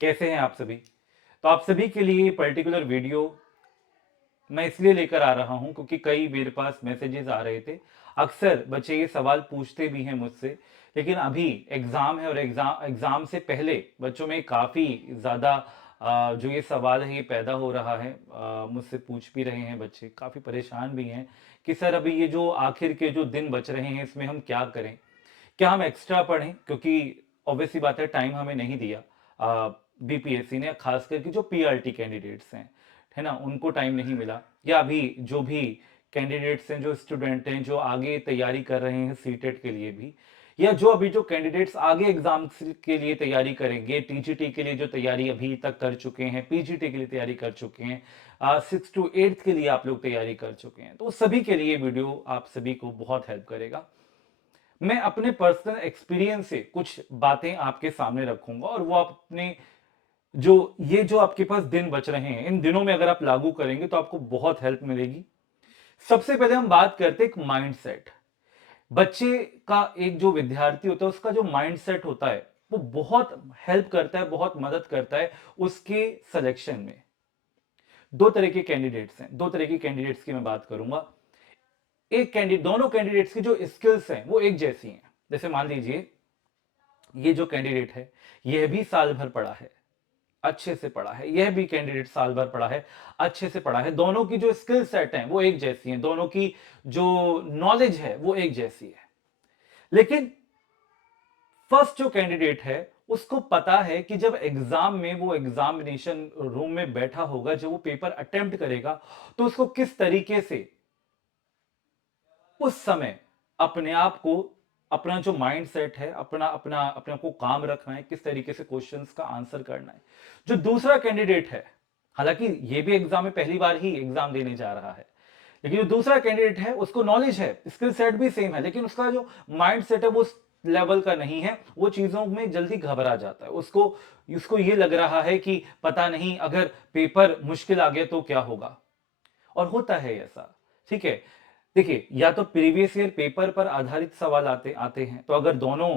कैसे हैं आप सभी? तो आप सभी के लिए पर्टिकुलर वीडियो मैं इसलिए लेकर आ रहा हूं क्योंकि कई मेरे पास मैसेजेस आ रहे थे। अक्सर बच्चे ये सवाल पूछते भी हैं मुझसे, लेकिन अभी एग्जाम है और एग्जाम एग्जाम से पहले बच्चों में काफी ज्यादा जो ये सवाल है ये पैदा हो रहा है। मुझसे पूछ भी रहे हैं, बच्चे काफी परेशान भी हैं कि सर अभी ये जो आखिर के जो दिन बच रहे हैं इसमें हम क्या करें, क्या हम एक्स्ट्रा पढ़ें, क्योंकि ऑब्वियस सी बात है टाइम हमें नहीं दिया बीपीएससी ने, खास करके जो पीआरटी कैंडिडेट्स हैं, है ना, उनको टाइम नहीं मिला। या अभी जो भी कैंडिडेट्स हैं, जो स्टूडेंट हैं, जो आगे तैयारी कर रहे हैं सीटेट के लिए भी, या जो अभी जो कैंडिडेट्स आगे एग्जाम के लिए तैयारी करेंगे, टीजीटी के लिए जो तैयारी अभी तक कर चुके हैं, पीजीटी के लिए तैयारी कर चुके हैं, 6 to 8 के लिए आप लोग तैयारी कर चुके हैं, तो सभी के लिए वीडियो आप सभी को बहुत हेल्प करेगा। मैं अपने पर्सनल एक्सपीरियंस से कुछ बातें आपके सामने रखूंगा और वो आप अपने जो ये जो आपके पास दिन बच रहे हैं इन दिनों में अगर आप लागू करेंगे तो आपको बहुत हेल्प मिलेगी। सबसे पहले हम बात करते हैं एक माइंडसेट। बच्चे का एक जो विद्यार्थी होता है उसका जो माइंडसेट होता है वो बहुत हेल्प करता है, बहुत मदद करता है उसके सिलेक्शन में। दो तरह के कैंडिडेट्स हैं, दो तरह के कैंडिडेट्स की मैं बात करूंगा। एक कैंडिडेट, दोनों कैंडिडेट्स की जो स्किल्स हैं वो एक जैसी हैं। जैसे मान लीजिए ये जो कैंडिडेट है यह भी साल भर पढ़ा है, अच्छे से पढ़ा है, यह भी कैंडिडेट साल भर पढ़ा है, अच्छे से पढ़ा है, दोनों की जो स्किल सेट है वो एक जैसी है, दोनों की जो नॉलेज है वो एक जैसी है। लेकिन फर्स्ट जो कैंडिडेट है उसको पता है कि जब एग्जाम में वो एग्जामिनेशन रूम में बैठा होगा, जब वो पेपर अटेम्प्ट करेगा, तो उसको किस तरीके से उस समय अपने आप को, अपना जो माइंड सेट है, अपना अपना अपने आप को काम रखना है, किस तरीके से क्वेश्चंस का आंसर करना है। जो दूसरा कैंडिडेट है, हालांकि ये भी एग्जाम में पहली बार ही एग्जाम देने जा रहा है, लेकिन जो दूसरा कैंडिडेट है उसको नॉलेज है, स्किल सेट भी सेम है, लेकिन उसका जो माइंड सेट है वो उस लेवल का नहीं है, वो चीजों में जल्दी घबरा जाता है। उसको उसको ये लग रहा है कि पता नहीं अगर पेपर मुश्किल आ गया तो क्या होगा, और होता है ऐसा। ठीक है, देखिए या तो प्रीवियस ईयर पेपर पर आधारित सवाल आते आते हैं, तो अगर दोनों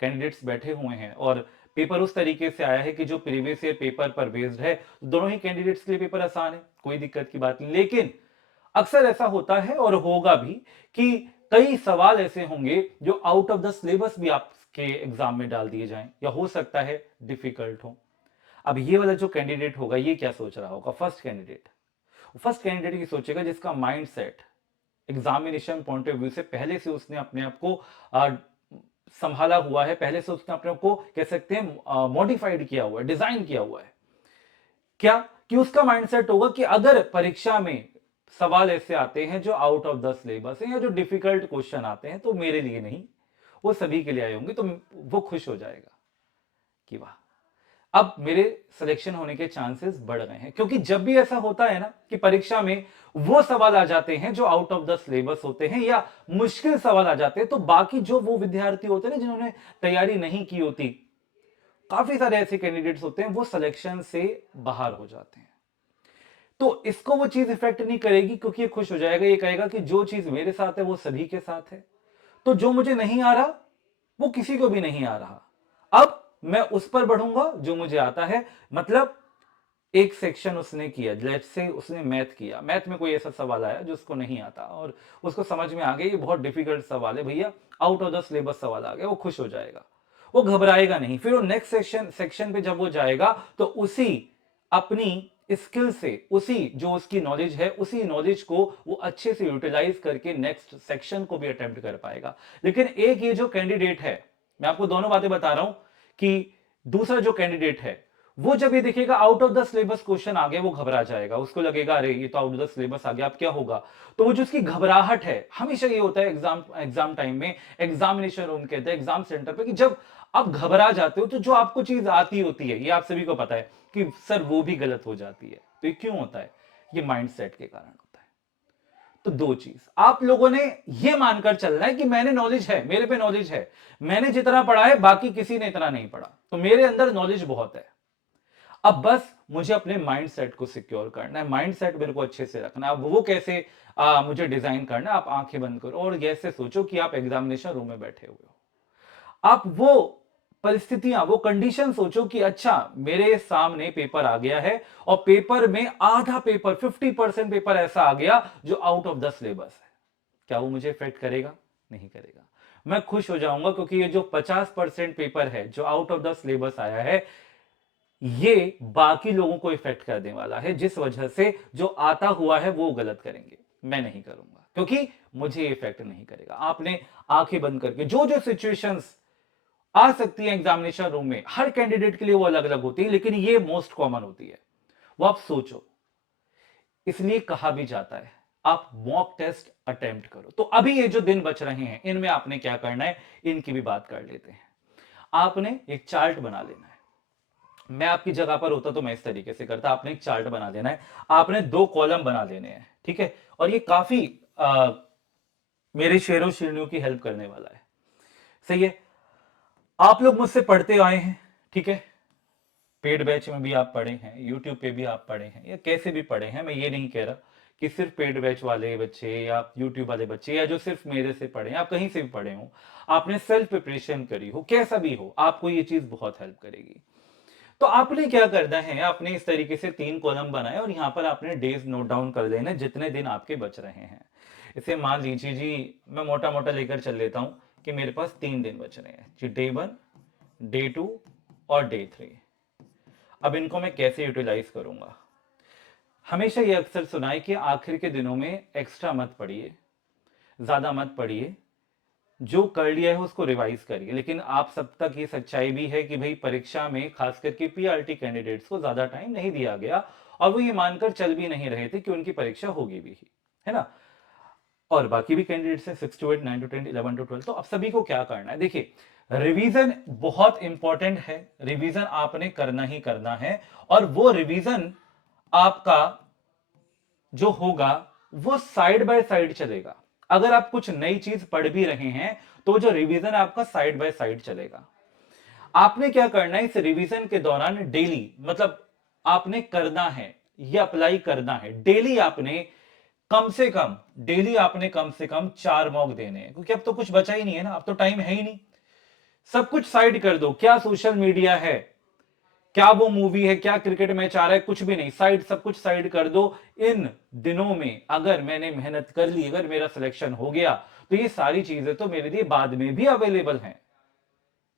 कैंडिडेट्स बैठे हुए हैं और पेपर उस तरीके से आया है कि जो प्रीवियस ईयर पेपर पर बेस्ड है, तो दोनों ही कैंडिडेट्स के लिए पेपर आसान है, कोई दिक्कत की बात नहीं। लेकिन अक्सर ऐसा होता है और होगा भी कि कई सवाल ऐसे होंगे जो आउट ऑफ द सिलेबस भी आपके एग्जाम में डाल दिए जाएं, या हो सकता है डिफिकल्ट हो। अब ये वाला जो कैंडिडेट होगा ये क्या सोच रहा होगा? फर्स्ट कैंडिडेट ये सोचेगा जिसका mind set examination point of view से पहले से उसने अपने आप को संभाला हुआ है, पहले से उसने अपने आप को कह सकते हैं मॉडिफाइड किया हुआ है, डिजाइन किया हुआ है। क्या कि उसका माइंडसेट होगा कि अगर परीक्षा में सवाल ऐसे आते हैं जो आउट ऑफ द सिलेबस है या जो डिफिकल्ट क्वेश्चन आते हैं, तो मेरे लिए नहीं, वो सभी के लिए आए होंगे, तो वो खुश हो जाएगा कि वाह, अब मेरे सिलेक्शन होने के चांसेस बढ़ गए हैं। क्योंकि जब भी ऐसा होता है ना कि परीक्षा में वो सवाल आ जाते हैं जो आउट ऑफ द सिलेबस होते हैं या मुश्किल सवाल आ जाते हैं, तो बाकी जो वो विद्यार्थी होते हैं ना जिन्होंने तैयारी नहीं की होती, काफी सारे ऐसे कैंडिडेट्स होते हैं वो सिलेक्शन से बाहर हो जाते हैं। तो इसको वो चीज इफेक्ट नहीं करेगी, क्योंकि ये खुश हो जाएगा, ये कहेगा कि जो चीज मेरे साथ है वो सभी के साथ है, तो जो मुझे नहीं आ रहा वो किसी को भी नहीं आ रहा। अब मैं उस पर बढ़ूंगा जो मुझे आता है। मतलब एक सेक्शन उसने किया, लेट्स से उसने मैथ किया, मैथ में कोई ऐसा सवाल आया जो उसको नहीं आता और उसको समझ में आ गया ये बहुत डिफिकल्ट सवाल है भैया, आउट ऑफ द सिलेबस सवाल आ गया, वो खुश हो जाएगा, वो घबराएगा नहीं। फिर वो नेक्स्ट सेक्शन सेक्शन पे जब वो जाएगा तो उसी अपनी स्किल से, उसी जो उसकी नॉलेज है, उसी नॉलेज को वो अच्छे से यूटिलाइज करके नेक्स्ट सेक्शन को भी अटेम्प्ट कर पाएगा। लेकिन एक ये जो कैंडिडेट है, मैं आपको दोनों बातें बता रहा हूं कि दूसरा जो कैंडिडेट है वो जब ये देखिएगा out of the syllabus question आ गया, वो घबरा जाएगा, उसको लगेगा अरे ये तो आउट ऑफ द सिलेबस आ गया, अब क्या होगा। तो वो जो उसकी घबराहट है, हमेशा ये होता है एग्जाम एग्जाम टाइम में, एग्जामिनेशन रूम के अंदर, एग्जाम सेंटर पे, कि जब आप घबरा जाते हो तो जो आपको चीज आती होती है, ये आप सभी को पता है कि सर वो भी गलत हो जाती है। तो ये क्यों होता है? ये माइंडसेट के कारण होता है। तो दो चीज आप लोगों ने ये मानकर चलना है कि मैंने नॉलेज है, मेरे पे नॉलेज है, मैंने जितना पढ़ा है बाकी किसी ने इतना नहीं पढ़ा, तो मेरे अंदर नॉलेज बहुत है। अब बस मुझे अपने माइंड सेट को सिक्योर करना है, माइंड सेट मेरे को अच्छे से रखना है। अब वो कैसे मुझे डिजाइन करना है, आप आंखें बंद करो और ऐसे सोचो कि आप एग्जामिनेशन रूम में बैठे हुए हो, आप वो परिस्थितियां, वो कंडीशन सोचो कि अच्छा मेरे सामने पेपर आ गया है और पेपर में आधा पेपर 50% पेपर ऐसा आ गया जो आउट ऑफ द सिलेबस है। क्या वो मुझे इफेक्ट करेगा? नहीं करेगा। मैं खुश हो जाऊंगा क्योंकि ये जो 50% पेपर है जो आउट ऑफ द सिलेबस आया है, ये बाकी लोगों को इफेक्ट करने वाला है, जिस वजह से जो आता हुआ है वो गलत करेंगे। मैं नहीं करूंगा क्योंकि मुझे इफेक्ट नहीं करेगा। आपने आंखें बंद करके जो जो सिचुएशंस आ सकती है एग्जामिनेशन रूम में, हर कैंडिडेट के लिए वो अलग अलग होती है, लेकिन ये मोस्ट कॉमन होती है, वो आप सोचो। इसलिए कहा भी जाता है आप मॉक टेस्ट अटेम्प्ट करो। तो अभी ये जो दिन बच रहे हैं इनमें आपने क्या करना है, इनकी भी बात कर लेते हैं। आपने एक चार्ट बना लेना है। मैं आपकी जगह पर होता तो मैं इस तरीके से करता। आपने एक चार्ट बना लेना है, आपने 2 कॉलम बना लेने हैं, ठीक है। और ये काफी मेरे शेरों शेरनियों की हेल्प करने वाला है। सही है। आप लोग मुझसे पढ़ते आए हैं, ठीक है। पेड बैच में भी आप पढ़े हैं, यूट्यूब पे भी आप पढ़े हैं, या कैसे भी पढ़े हैं। मैं ये नहीं कह रहा कि सिर्फ पेड बैच वाले बच्चे या यूट्यूब वाले बच्चे या जो सिर्फ मेरे से पढ़े हैं, आप कहीं से भी पढ़े हो, आपने सेल्फ प्रिपरेशन करी हो, कैसा भी हो, आपको ये चीज बहुत हेल्प करेगी। तो आपने क्या करना है, आपने इस तरीके से 3 कॉलम बनाए और यहां पर आपने डेज नोट डाउन कर लेना जितने दिन आपके बच रहे हैं। इसे मान लीजिए जी, मैं मोटा मोटा लेकर चल लेता हूं कि मेरे पास 3 दिन बच रहे हैं जी, डे 1, डे 2 और डे 3। अब इनको मैं कैसे यूटिलाइज करूंगा? हमेशा ये अक्सर सुना है कि आखिर के दिनों में एक्स्ट्रा मत पढ़िए, ज्यादा मत पढ़िए, जो कर लिया है उसको रिवाइज करिए। लेकिन आप सब तक ये सच्चाई भी है कि भाई परीक्षा में खास करके पीआरटी कैंडिडेट्स को ज्यादा टाइम नहीं दिया गया और वो ये मानकर चल भी नहीं रहे थे कि उनकी परीक्षा होगी भी, है ना। और बाकी भी कैंडिडेट्स हैं 6 to 8, 9 to 10, 11 to 12। तो अब सभी को क्या करना है, देखिए रिवीजन बहुत इंपॉर्टेंट है, रिवीजन आपने करना ही करना है। और वो रिवीजन आपका जो होगा वो साइड बाय साइड चलेगा। अगर आप कुछ नई चीज पढ़ भी रहे हैं तो जो रिवीजन आपका साइड बाय साइड चलेगा। आपने क्या करना है, इस रिवीजन के दौरान डेली, मतलब आपने करना है, ये अप्लाई करना है डेली। आपने कम से कम डेली आपने कम से कम 4 मॉक देने हैं, क्योंकि अब तो कुछ बचा ही नहीं है ना, अब तो टाइम है ही नहीं। सब कुछ साइड कर दो, क्या सोशल मीडिया है, क्या वो मूवी है, क्या क्रिकेट मैच आ रहा है, कुछ भी नहीं, साइड, सब कुछ साइड कर दो। इन दिनों में अगर मैंने मेहनत कर ली, अगर मेरा सिलेक्शन हो गया, तो ये सारी चीजें तो मेरे लिए बाद में भी अवेलेबल हैं।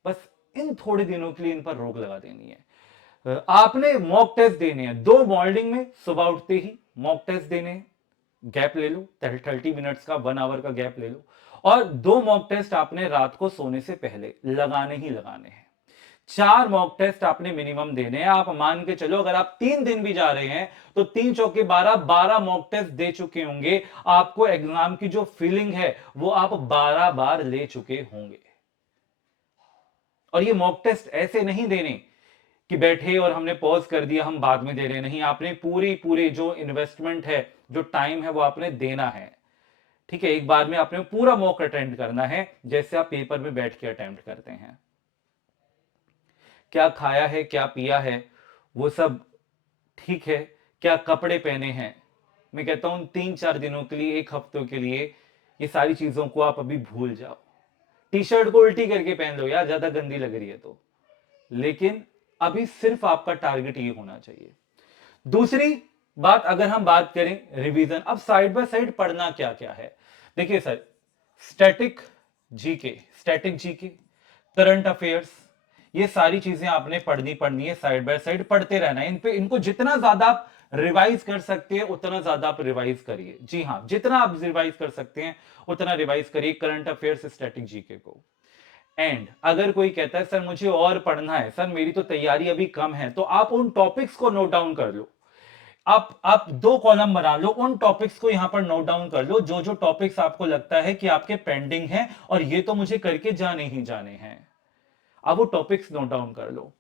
बस इन थोड़े दिनों के लिए इन पर रोक लगा देनी है। आपने मॉक टेस्ट देने हैं 2 मॉर्निंग में, सुबह उठते ही मॉक टेस्ट देने हैं, गैप ले लो 30 मिनट्स का, 1 आवर का गैप ले लो। और 2 मॉक टेस्ट आपने रात को सोने से पहले लगाने ही लगाने हैं। 4 मॉक टेस्ट आपने मिनिमम देने हैं। आप मान के चलो अगर आप 3 दिन भी जा रहे हैं तो 3 चौके 12, 12 मॉक टेस्ट दे चुके होंगे। आपको एग्जाम की जो फीलिंग है वो आप 12 बार ले चुके होंगे। और ये मॉक टेस्ट ऐसे नहीं देने कि बैठे और हमने पॉज कर दिया, हम बाद में दे रहे नहीं। आपने पूरी जो इन्वेस्टमेंट है, जो टाइम है, वो आपने देना है, ठीक है। एक बार में आपने पूरा मॉक अटेंड करना है, जैसे आप पेपर में बैठ के अटेम्प्ट करते हैं। क्या खाया है, क्या पिया है, वो सब ठीक है। क्या कपड़े पहने हैं, मैं कहता हूं 3-4 दिनों के लिए, 1 हफ्तों के लिए ये सारी चीजों को आप अभी भूल जाओ। टी शर्ट को उल्टी करके पहन लो यार, ज्यादा गंदी लग रही है तो। लेकिन अभी सिर्फ आपका टारगेट ये होना चाहिए। दूसरी बात, अगर हम बात करें रिवीजन, अब साइड बाय साइड पढ़ना क्या क्या है। देखिए sir, static GK, static GK, current affairs, ये सारी चीजें आपने पढ़नी है, साइड बाय साइड पढ़ते रहना है। इन पे, इनको जितना ज्यादा आप रिवाइज कर सकते हैं उतना ज्यादा आप रिवाइज करिए। जी हां, जितना आप रिवाइज कर सकते हैं उतना रिवाइज करिए करंट अफेयर्स, स्टैटिक जीके को। एंड अगर कोई कहता है सर मुझे और पढ़ना है, सर मेरी तो तैयारी अभी कम है, तो आप उन टॉपिक्स को नोट डाउन कर लो। आप 2 कॉलम बना लो, उन टॉपिक्स को यहां पर नोट डाउन कर लो, जो जो टॉपिक्स आपको लगता है कि आपके पेंडिंग हैं और ये तो मुझे करके जाने ही जाने हैं। आप वो टॉपिक्स नोट डाउन कर लो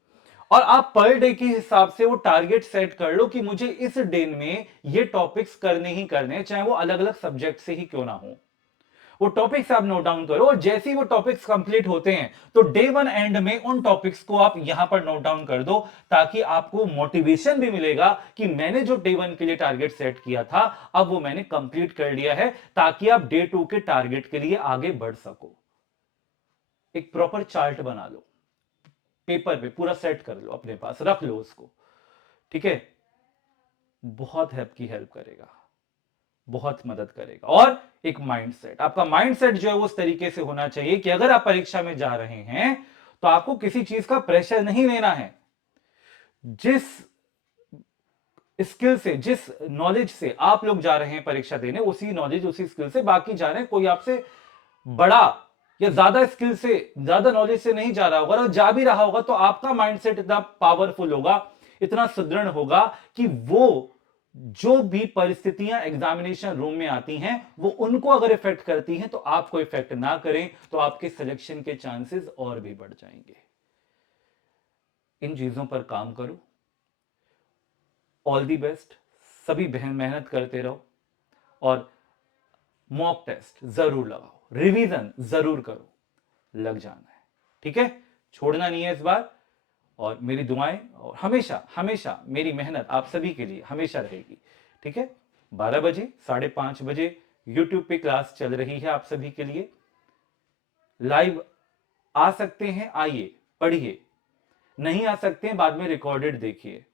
और आप पर डे के हिसाब से वो टारगेट सेट कर लो कि मुझे इस डे में ये टॉपिक्स करने ही करने, चाहे वो अलग अलग सब्जेक्ट से ही क्यों ना हो। वो टॉपिक्स आप नोट डाउन करो और जैसे ही वो टॉपिक्स कंप्लीट होते हैं तो डे 1 एंड में उन टॉपिक्स को आप यहां पर नोट डाउन कर दो, ताकि आपको मोटिवेशन भी मिलेगा कि मैंने जो डे 1 के लिए टारगेट सेट किया था अब वो मैंने कंप्लीट कर लिया है, ताकि आप डे 2 के टारगेट के लिए आगे बढ़ सको। एक प्रॉपर चार्ट बना लो, पेपर पे पूरा सेट कर लो, अपने पास रख लो उसको, ठीक है। बहुत आपकी हेल्प करेगा, बहुत मदद करेगा। और एक माइंडसेट, आपका माइंडसेट जो है वो उस तरीके से होना चाहिए कि अगर आप परीक्षा में जा रहे हैं तो आपको किसी चीज का प्रेशर नहीं लेना है। जिस स्किल से, जिस नॉलेज से आप लोग जा रहे हैं परीक्षा देने, उसी नॉलेज उसी स्किल से बाकी जा रहे हैं। कोई आपसे बड़ा या ज्यादा स्किल से, ज्यादा नॉलेज से नहीं जा रहा होगा, और जा भी रहा होगा तो आपका माइंडसेट इतना पावरफुल होगा, इतना सुदृढ़ होगा कि वो जो भी परिस्थितियां एग्जामिनेशन रूम में आती हैं वो उनको अगर इफेक्ट करती हैं तो आपको इफेक्ट ना करें, तो आपके सिलेक्शन के चांसेस और भी बढ़ जाएंगे। इन चीजों पर काम करो। All the best. सभी बहन मेहनत करते रहो और मॉक टेस्ट जरूर लगाओ, रिवीजन जरूर करो, लग जाना है, ठीक है। छोड़ना नहीं है इस बार। और मेरी दुआएं और हमेशा हमेशा मेरी मेहनत आप सभी के लिए हमेशा रहेगी, ठीक है। 12 बजे 5:30 बजे यूट्यूब पे क्लास चल रही है आप सभी के लिए। लाइव आ सकते हैं, आइए पढ़िए। नहीं आ सकते हैं, बाद में रिकॉर्डेड देखिए।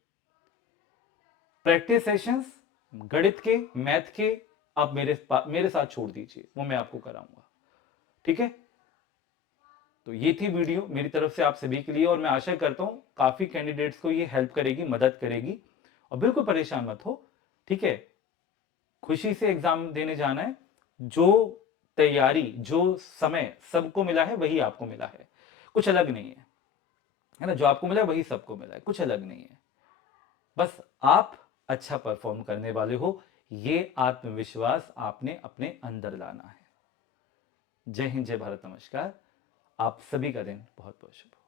प्रैक्टिस सेशंस गणित के, मैथ के आप मेरे साथ छोड़ दीजिए, वो मैं आपको कराऊंगा, ठीक है। तो ये थी वीडियो मेरी तरफ से आप सभी के लिए, और मैं आशा करता हूं काफी कैंडिडेट्स को ये हेल्प करेगी, मदद करेगी। और बिल्कुल परेशान मत हो, ठीक है। खुशी से एग्जाम देने जाना है। जो तैयारी, जो समय सबको मिला है वही आपको मिला है, कुछ अलग नहीं है ना। जो आपको मिला है वही सबको मिला है, कुछ अलग नहीं है। बस आप अच्छा परफॉर्म करने वाले हो, ये आत्मविश्वास आपने अपने अंदर लाना है। जय हिंद, जय भारत, नमस्कार। आप सभी का दिन बहुत बहुत शुभ हो।